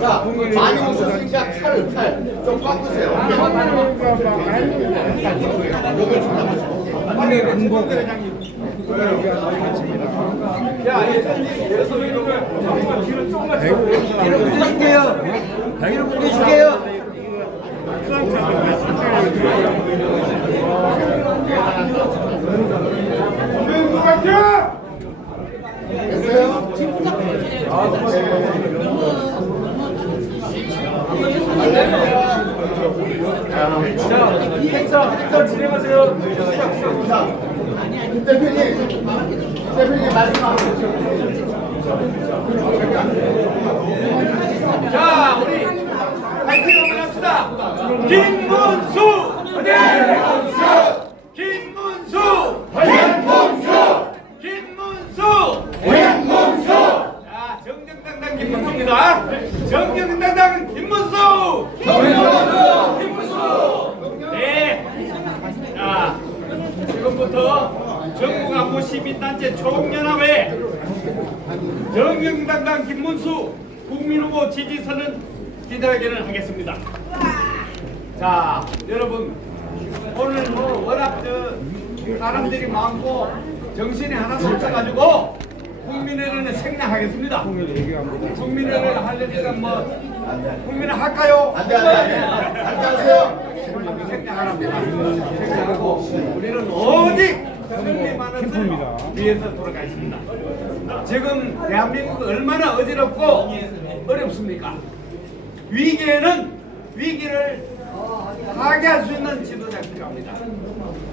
자, 많이 오셨으니까 칼을 칼. 좀 꺾으세요. 요걸 좀 잡으시고. 드릴게요. 이름 드릴게요. 됐어요? 말씀하세요. 자, 우리 파이팅 한번 합시다. 김문수! 김문수! 김문수! 김문수! 김문수! 자, 정정당당 김문수입니다. 정정당당 김문수! 김문수! 김문수! 네. 자, 지금부터 전국 안보 시민단체 총연합회 정정당당 김문수 국민후보 지지선은 기자회견을 하겠습니다. 자, 여러분 오늘 뭐 워낙 저 사람들이 많고 정신이 하나도 없어가지고 국민회를 생략하겠습니다. 국민회를 하려니까 뭐 국민회 할까요? 안 돼, 안 돼, 안 돼. 안 돼, 하세요. 생략합니다. 생략하고 우리는 오직 승리만을 위해서 돌아가겠습니다. 지금 대한민국 얼마나 어지럽고 어렵습니까? 위기에는 위기를 타개할 수 있는 지도자가 필요합니다.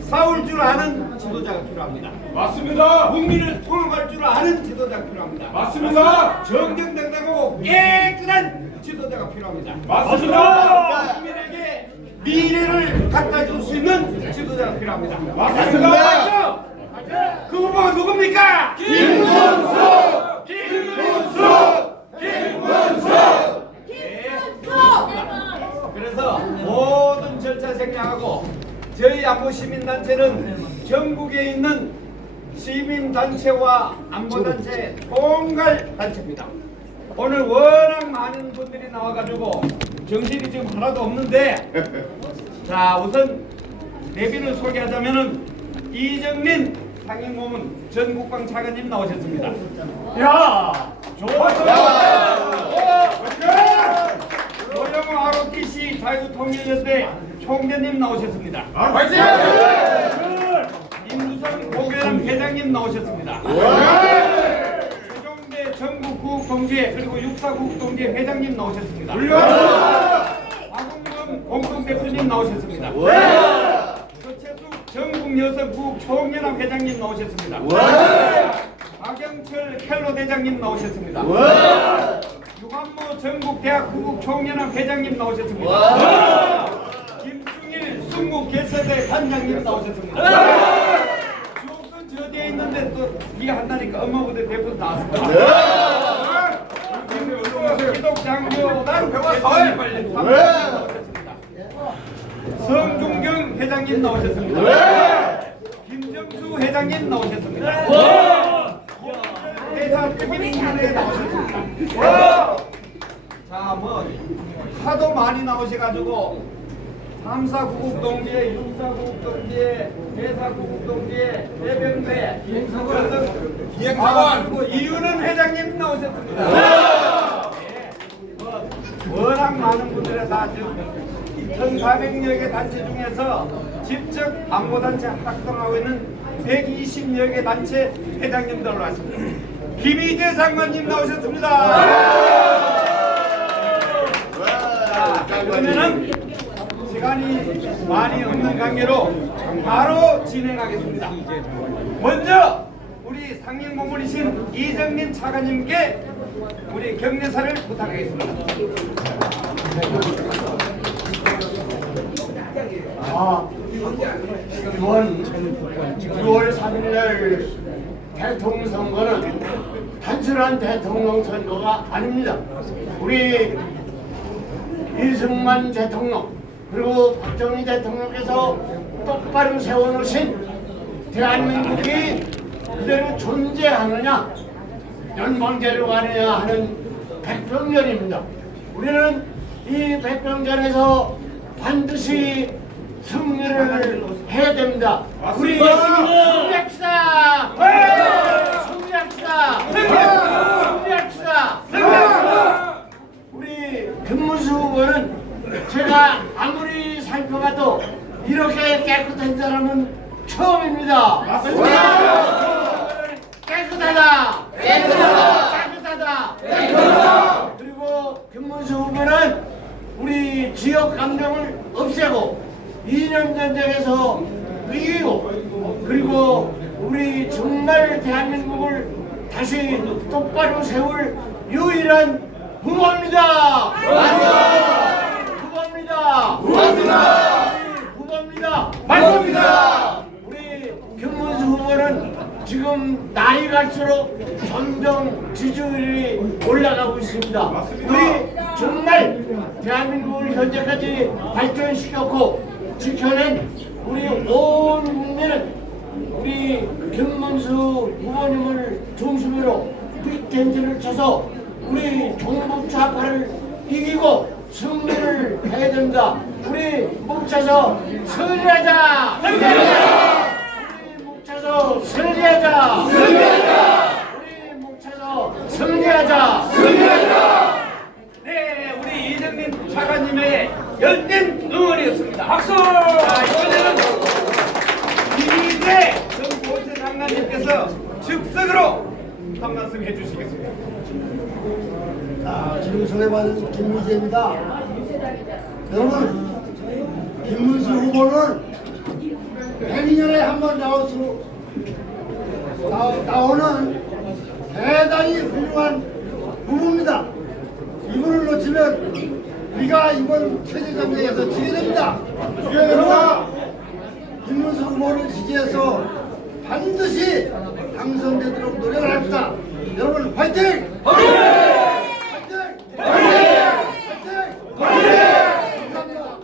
싸울 줄 아는 지도자가 필요합니다. 맞습니다. 국민을 통합할 줄 아는 지도자가 필요합니다. 맞습니다. 정정당당하고 깨끗한 지도자가 필요합니다. 맞습니다. 국민에게 미래를 갖다 줄 수 있는 지도자가 필요합니다. 맞습니다. 맞죠? 그 후보가 누굽니까? 김문수! 김문수! 김문수! 그래서 모든 절차 생략하고 저희 안보 시민단체는 전국에 있는 시민단체와 안보단체 통갈 단체입니다. 오늘 워낙 많은 분들이 나와가지고 정신이 지금 하나도 없는데 자 우선 내비를 소개하자면은 이정민 상임고문 전국방 차관님 나오셨습니다. 야 좋았어. 노영호 ROTC 자유통일연대 총재님 나오셨습니다. 화이팅! 임무성 고교남 회장님 나오셨습니다. 최종대 전국구국동지회 그리고 육사구국동지회 회장님 나오셨습니다. 박웅금 공동대표님 나오셨습니다. 서채숙 전국여성구국 총연합 회장님 나오셨습니다. 박영철 켈로 대장님 나오셨습니다. 유관모 전국대학 구국 총연합 회장님 나오셨습니다. 순국 개세대 단장님 나오셨습니다. 주옥선 저대에 있는데 또 이게 한다니까 엄마보다 대표 나왔습니다. 기독장교단 회장님 빨리 나오셨습니다. 성중경 회장님 나오셨습니다. 김정수 회장님 나오셨습니다. 회사 특임인간에 나오셨습니다. 자, 뭐 하도 많이 나오셔가지고 3사 구국동지회, 6사 구국동지회, 회사 구국동지회, 해병대, 기획학원 그리고 이윤은 회장님 나오셨습니다. 예, 뭐 워낙 많은 분들이 다 지금 1,400여 개 단체 중에서 직접 안보단체 활동하고 있는 120여 개 단체 회장님들로 왔습니다. 김희재 장관님 나오셨습니다. 자, 그러면은 시간이 많이 없는 관계로 바로 진행하겠습니다. 먼저 우리 상임고문이신 이정민 차관님께 우리 경례사를 부탁하겠습니다. 아, 6월, 6월 3일 대통령 선거는 단순한 대통령 선거가 아닙니다. 우리 이승만 대통령 그리고 박정희 대통령께서 똑바로 세워놓으신 대한민국이 그대로 존재하느냐 연방제로 가느냐 하는 백병전입니다. 우리는 이 백병전에서 반드시 승리를 해야 됩니다. 우리 승리합시다. 승리합시다. 승리합시다. 우리 김문수 후보는 제가 아무리 살펴봐도 이렇게 깨끗한 사람은 처음입니다. 깨끗하다. 깨끗하다. 깨끗하다. 그리고 김문수 후보는 우리 지역 감정을 없애고 이념 전쟁에서 이기고 그리고 우리 정말 대한민국을 다시 똑바로 세울 유일한 후보입니다. 후보입니다. 맞습니다. 후보입니다. 맞습니다. 우리 김문수 후보는 지금 나이 갈수록 점점 지지율이 올라가고 있습니다. 우리 정말 대한민국을 현재까지 발전시켰고 지켜낸 우리 온 국민은 우리 김문수 후보님을 중심으로 빅텐트를 쳐서 우리 종북 좌파를 이기고 승리를 해야 됩니다. 우리 뭉쳐서 승리하자! 승리하자! 승리하자! 승리하자! 우리 뭉쳐서 승리하자! 승리하자! 네, 우리 이정민 차관님의 열띤 응원이었습니다. 박수! 자, 이번에는 김희재 전 보세 장관님께서 즉석으로 한 말씀 해주시겠습니다. 자, 지금 소개받은 김문수입니다. 여러분, 김문수 후보는 100년에 한 번 나올 수, 나, 나오는 대단히 훌륭한 후보입니다. 이분을 놓치면 우리가 이번 체제전쟁에서 지게 됩니다. 여러분, 김문수 후보를 지지해서 반드시 당선되도록 노력을 합시다. 여러분, 화이팅! 화이팅! 감사합니다.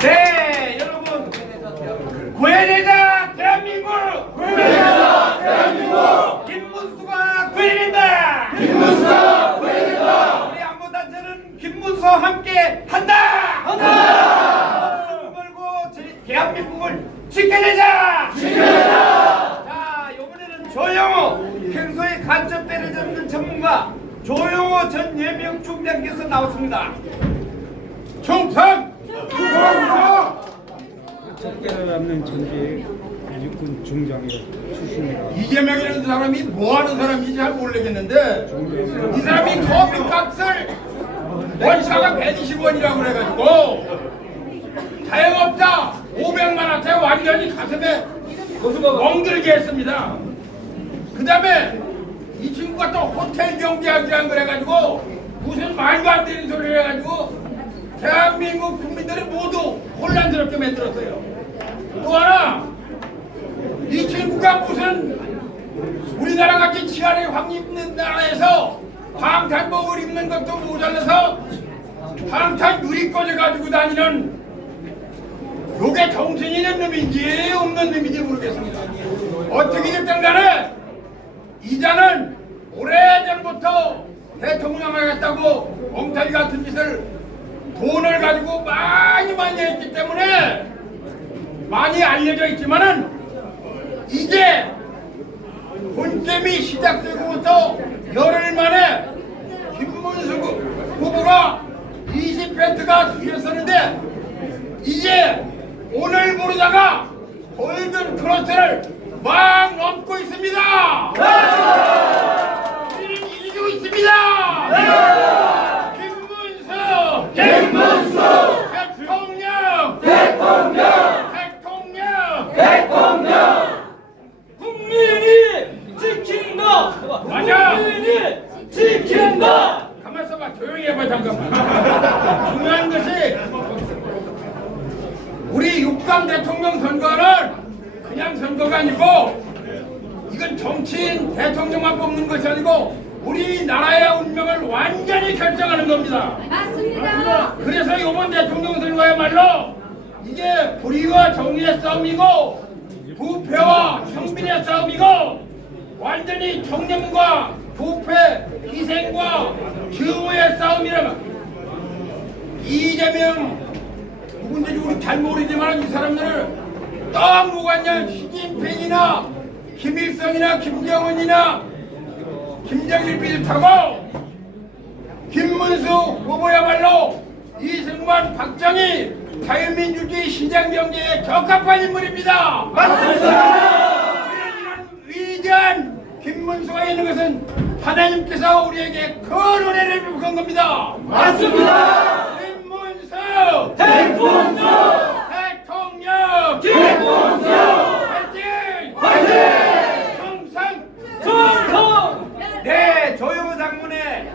네, 여러분. 구해내자 대한민국! 구해내자 대한민국! 김문수가 구해낸다! 김문수가 구해낸다! 우리 안보단체는 김문수와 함께 한다! 한다! 목숨 걸고 제- 대한민국을 지켜내자! 지켜내자! 자, 이번에는 조영호 평소에 간첩 때려잡는 전문가 조영호 전 예명 총장께서 나왔습니다. 총선! 총선! 깨달았는 전직 육군 중장이 출신이라 이재명이라는 사람이 뭐 하는 사람인지 잘 모르겠는데 이 사람이 커피값을 원가가 120원이라고 그래가지고 자영업자 500만 원대 완전히 가슴에 멍들게 했습니다. 그 다음에 이 친구가 또 호텔 경제학이라는 걸 해가지고 무슨 말도 안 되는 소리를 해가지고 대한민국 국민들을 모두 혼란스럽게 만들었어요. 또 하나 이 친구가 무슨 우리나라 같이 치안이 확 입는 나라에서 방탄복을 입는 것도 모자라서 방탄 유리 꺼져 가지고 다니는 요게 정신이 있는 놈인지 없는 놈인지 모르겠습니다. 어떻게 됐든 간에 이자는 오래전부터 대통령 하겠다고 엉터리 같은 짓을 돈을 가지고 많이 많이 했기 때문에 많이 알려져 있지만은 이제 본게임이 시작되고부터 열흘 만에 김문수 후보가 20%가 뒤에 서는데 이제 오늘 모르다가 골든 크로스를 막 넘고 있습니다. 우리는 이기고 있습니다. 김문수, 김문수, 대통령, 대통령, 대통령. 국민이 지킨다. 맞아. 국민이 지킨다. 가만 있어봐 조용히 해봐 잠깐만 중요한 것이 우리 육상 대통령 선거는 그냥 선거가 아니고 이건 정치인 대통령만 뽑는 것이 아니고 우리 나라의 운명을 완전히 결정하는 겁니다 맞습니다. 그래서 이번 대통령 선거야말로 이게 불의와 정의의 싸움이고 부패와 성빈의 싸움이고 완전히 청렴과 부패, 희생과 증오의 싸움이라면 이재명 누군지 우리 잘 모르지만 이 사람들을 있냐 시진핑이나 김일성이나 김정은이나 김정일 비슷하고 김문수 후보야말로 이승만 박정희 자유민주주의 신장경제에 적합한 인물입니다. 맞습니다. 이런 위대한 김문수가 있는 것은 하나님께서 우리에게 큰 은혜를 베푼 겁니다. 맞습니다. 김문수 대통령! 대통령 김문수! 화이팅! 화이팅! 정상 충성! 네, 조용호 장군의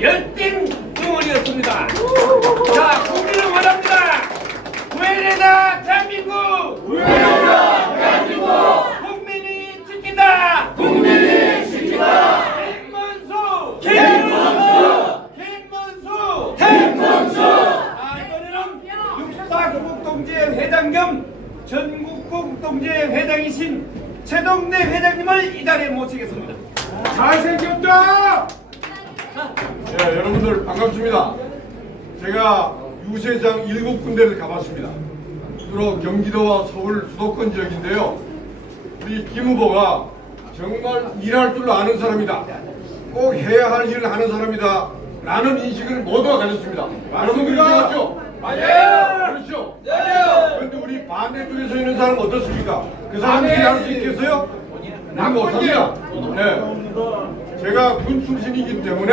열띤 응원이었습니다. 자, 국민을 원합니다. 구해내다 대한민국. 구해내다 대한민국. 국민이 지킨다. 국민이 지킨다. 김문수. 김문수! 김문수. 김문수! 아, 이번에는 육사 구국동제 회장 겸 전국 구국동제 회장이신 최동대 회장님을 이 자리에 모시겠습니다. 잘생겼다. 네, 여러분들 반갑습니다. 제가 유세장 일곱 군데를 가봤습니다. 주로 경기도와 서울 수도권 지역인데요. 우리 김 후보가 정말 일할 줄 아는 사람이다. 꼭 해야 할 일을 하는 사람이다. 라는 인식을 모두가 가졌습니다. 여러분 그렇지 않죠? 맞아요. 그렇죠? 맞아요. 그런데 우리 반대쪽에 서 있는 사람은 어떻습니까? 그 사람이 일할 수 있겠어요? 난 못합니다. 네. 제가 군 출신이기 때문에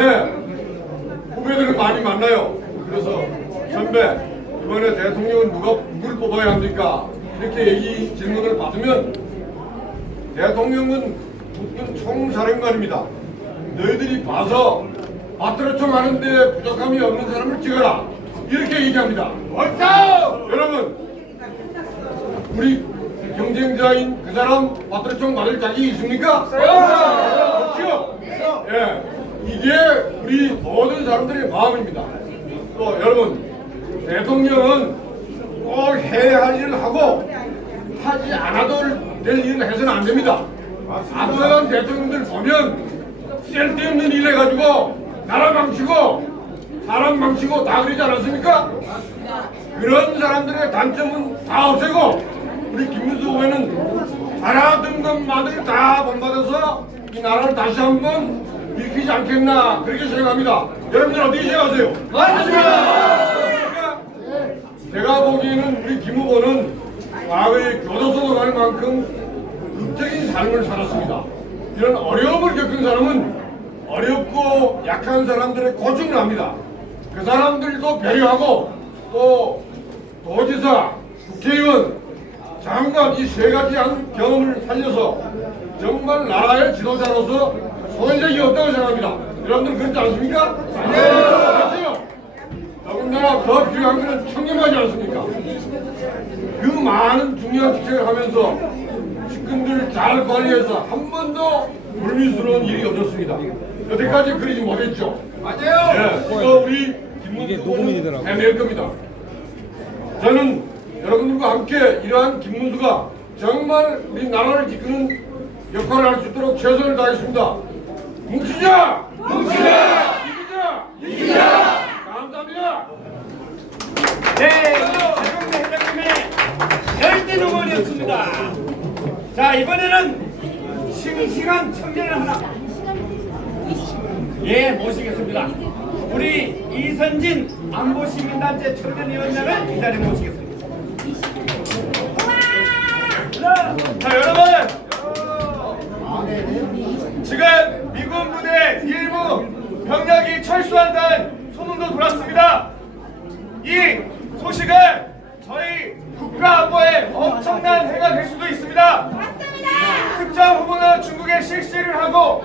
후배들을 많이 만나요. 그래서 선배 이번에 대통령은 누가 누굴 뽑아야 합니까? 이렇게 얘기 질문을 받으면 대통령은 국군 총사령관입니다. 너희들이 봐서 바트러총 하는데 부족함이 없는 사람을 찍어라. 이렇게 얘기합니다. 옳다! 여러분 우리 경쟁자인 그 사람 바트러총 맞을 자격이 있습니까? 그렇죠? 예, 이게 우리 모든 사람들의 마음입니다. 또 여러분, 대통령은 꼭 해야 할 일을 하고 하지 않아도 될 일은 해서는 안 됩니다. 앞서간 대통령들 보면 쓸데없는 일 해가지고 나라 망치고 사람 망치고 다 그러지 않았습니까? 그런 사람들의 단점은 다 없애고 우리 김문수 후보는 잘하던 것만을 다 본받아서 이 나라를 다시 한번 일으키지 않겠나 그렇게 생각합니다. 여러분들 어떻게 생각하세요? 맞습니다. 제가 보기에는 우리 김 후보는 과거에 교도소로 갈 만큼 극적인 삶을 살았습니다. 이런 어려움을 겪은 사람은 어렵고 약한 사람들의 고충을 압니다. 그 사람들도 배려하고 또 도지사, 국회의원, 장관 이 세 가지 한 경험을 살려서 정말 나라의 지도자로서 손색이 없다고 생각합니다. 여러분들 그렇지 않습니까? 네. 그렇죠? 더군다나 더 필요한 것은 청렴하지 않습니까? 그 많은 중요한 직책을 하면서 측근들을 잘 관리해서 한 번도 불미스러운 일이 없었습니다. 여태까지 그러지 못했죠. 맞아요. 예, 이거 우리 김문수 되더라고요. 해낼 겁니다. 저는 여러분들과 함께 이러한 김문수가 정말 우리 나라를 이끄는 역할을 할 수 있도록 최선을 다하겠습니다. 뭉치자! 뭉치자! 이기자! 이기자! 감사합니다. 네, 최동대 회장님의 열띤 응원이었습니다. 자, 이번에는 싱싱한 청년을 하나 예 모시겠습니다. 우리 이선진 안보시민단체 청년위원장을 이 자리에 모시겠습니다. 자 여러분 지금 미군 부대 일부 병력이 철수한다는 소문도 돌았습니다 이 소식은 저희 국가안보에 엄청난 해가 될 수도 있습니다 특정 후보는 중국에 실시를 하고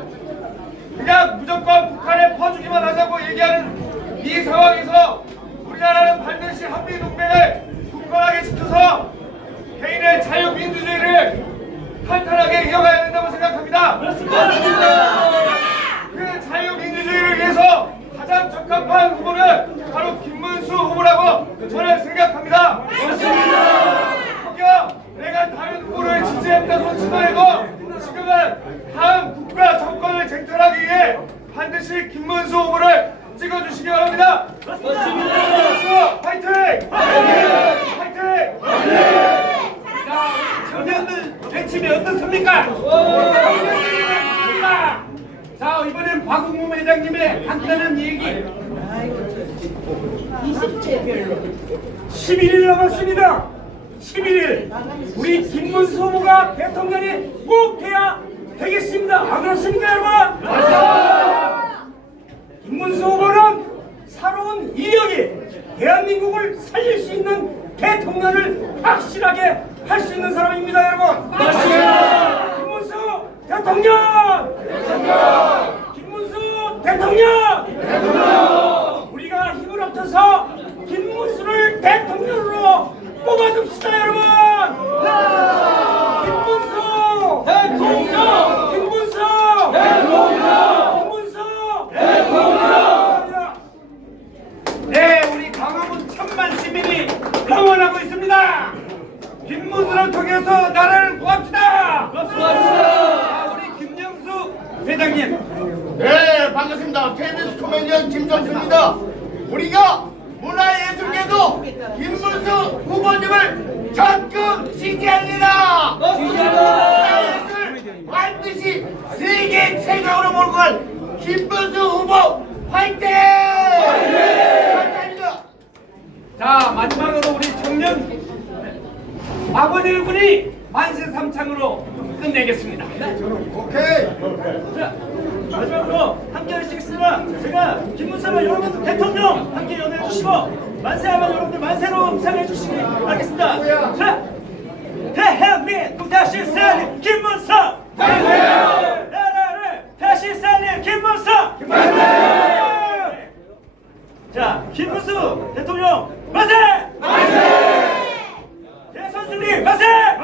그냥 무조건 북한에 퍼주기만 하자고 얘기하는 이 상황에서 우리나라는 반드시 한미동맹을 굳건하게 지켜서 개인의 자유민주주의를 탄탄하게 이어가야 된다고 생각합니다. 맞습니다. 그 자유민주주의를 위해서 가장 적합한 후보는 바로 김문수 후보라고 저는 생각합니다. 맞습니다. 다 손치더라도 지금은 다음 국가 정권을 쟁탈하기 위해 반드시 김문수 후보를 찍어주시기 바랍니다. 김문수 화이팅! 화이팅! 청년들 외침이 어떻습니까? 어떻습니까? 자 이번엔 박웅무 회장님의 간단한 얘기 11일 남았습니다 11일 우리 김문수 후보가 대통령이 꼭 돼야 되겠습니다 안 그렇습니까 여러분? 김문수 후보는 새로운 이력이 대한민국을 살릴 수 있는 대통령을 확실하게 할 수 있는 사람입니다, 여러분. 맞습니다. 김문수 대통령. 대통령. 김문수 대통령. 대통령. 우리가 힘을 합쳐서 김문수를 대통령으로 뽑아줍시다, 여러분. 김문수 대통령. 김문수 대통령. 김문수 대통령. 네, 우리 광화문 천만 시민이 응원하고 있습니다. 김문수를 통해서 나라를 구합시다. 구합시다. 우리 김영수 회장님. 네, 반갑습니다. KBS 코미디언 김정수입니다. 우리가 문화예술계도 김문수 후보님을 적극 지지합니다. 문화예술 반드시 세계 최강으로 몰고 갈 김문수 후보 화이팅! 감사합니다. 자, 마지막으로 우리 청년 아버지 군이 만세 삼창으로 끝내겠습니다. 오케이. 마지막으로 함께 하시겠습니다. 제가 김문수와 여러분 대통령 함께 연호해 주시고 만세하면 여러분들 만세로 음상해 주시기 바라겠습니다. 자, 대한민국 다시 살린 김문수! 나라를 다시 살린 김문수! 자, 김문수 대통령 만세!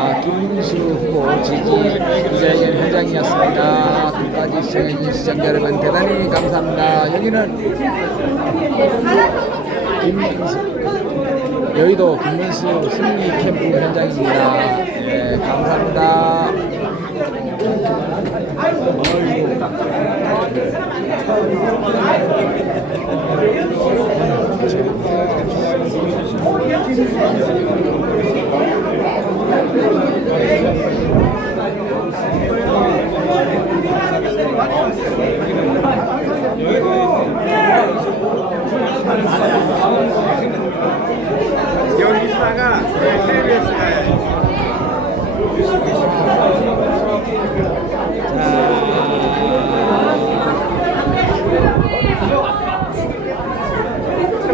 아, 김민수 후보 지지 기자회견 현장이었습니다. 끝까지 시청해주신 시청자 여러분 대단히 감사합니다. 여기는 김민수 여의도 김민수 승리 캠프 현장입니다. 예, 감사합니다. 여기 있다가 KBS 가야지.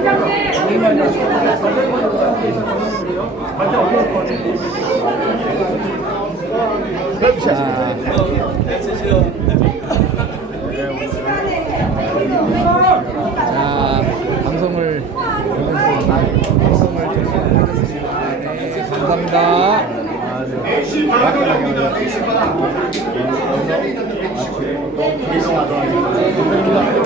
자, 방송을 방송을 네, 감사합니다. 감사합니다.